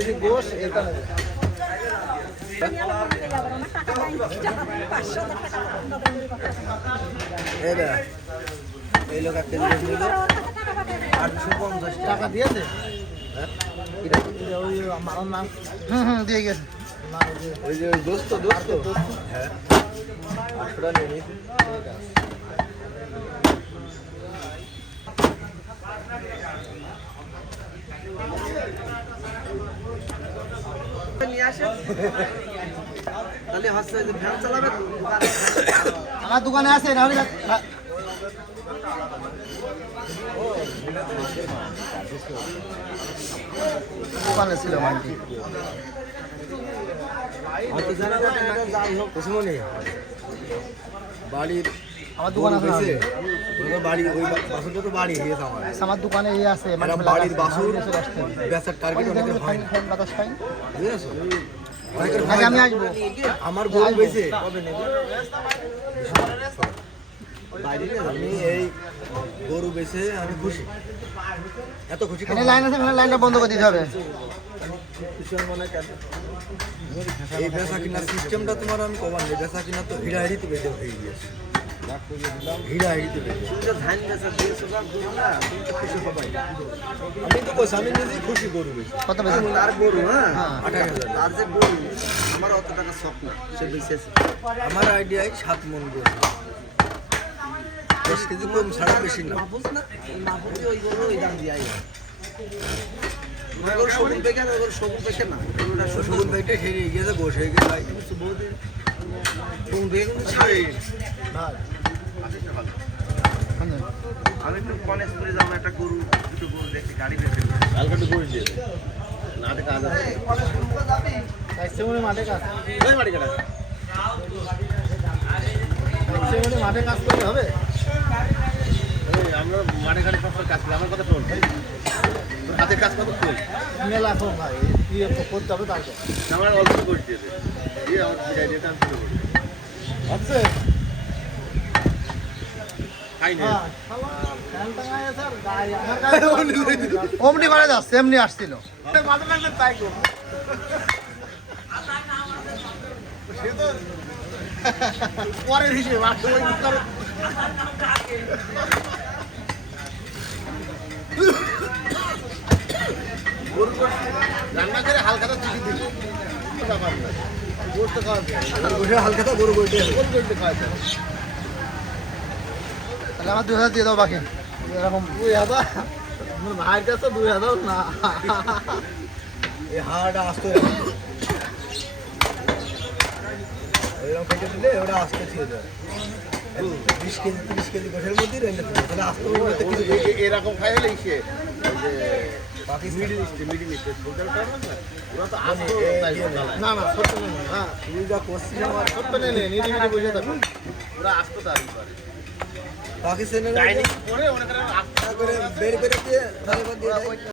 KG গোশ এটা নেবে। এই লোক একটা জিনিস নিল 850 টাকা দিয়েছে। ওই আমার নাম দিয়ে গেছে। ওই যে দোস্ত হ্যাঁ 800 টাকা নিয়ে তাহলে হচ্ছে যে ভ্যান চালাবে আমার দোকানে আছে নাহলে দোকানে ছিল মাটি বাড়ির আমার দোকান আছে বাড়ি ওই বাসুরটা তো বাড়ি গিয়েছে আমার দোকানে এই আছে মানে বাড়ির বাসুর বেচার টার্গেট অনেকের হয় না বাতাস খাই বুঝেছো অনেকের হয় আমি আসবো আমার গরু বেচে কবে নেবে আমি এই গরু বেচে আমি খুশি এত খুশি এখানে লাইন আছে এখানে লাইনটা বন্ধ করে দিতে হবে এই বেচা কিনার সিস্টেমটা তোমার আমি কবার নেই বেচা কিনা তো হিড়াহিড়িতে বেঁধে হয়ে গিয়েছে আমি তো বলছি আমি নিজেই খুশি গরু কত তার গরু হ্যাঁ 8000 তার যে গরু আমার অত টাকা শখ না সে বেঁচেছে আমার আইডিয়ায় 7 মন গরু 10 কেজি কম ছাড়া বেশি না বুঝ না বুঝি ওই গরু ওই দাম দিয়ে গরু সবুজ বেকে না গরু সবুজ বেকে না গরুটা সবুজ বেকে হেরে গিয়েছে গোশ হয়ে গেছে ভাই বহুদিন কোন বেগুন ছাড়ে ভাই আমি একটু কলেজপুরে যাবো একটা গরু দুটো গরু দেখি গাড়ি বেঁচে হালকা একটু গরু দিয়ে মাঠে কাজ আছে মাঠে কাজ মাঠে কাজ মাঠে কাজ করতে হবে আমরা মাঠে ঘাটে সব কাজ করি আমার কথা শোন হাতের কাজ কত শোন মেলা হোক ভাই করতে হবে তারপর আমার অল্প করে দিয়ে আমার আইডিয়াটা আমি শুরু করি আচ্ছা অমনি করে যাচ্ছে এমনি আসছিল পরের হিসেবে রান্না করে হালকাটা চিঠি দিল হালকাটা গরু বইতে খাওয়া তাহলে আমার 2000 দিয়ে দাও বাকি এরকম 2000 ভাইয়ের কাছে 2000 না এই হাড়টা আসতে এরকম কেটে দিলে ওটা আসতে ছিল 20 কেজি 30 কেজি গোশের মধ্যে রেন্ডে তাহলে আসতে বলতে কিছু এরকম খাই হলে সে বাকি মিডল ইস্টে টোটাল টার্ম না ওরা তো আসতে না না সত্য না হ্যাঁ তুই যা করছিস আমার সত্য নেই নিজে নিজে বুঝে থাকো ওরা আসতে তার পারে পাকিস্তানের ডাইনিং করে অনেক করে বের করে দিয়ে তারপর দিয়ে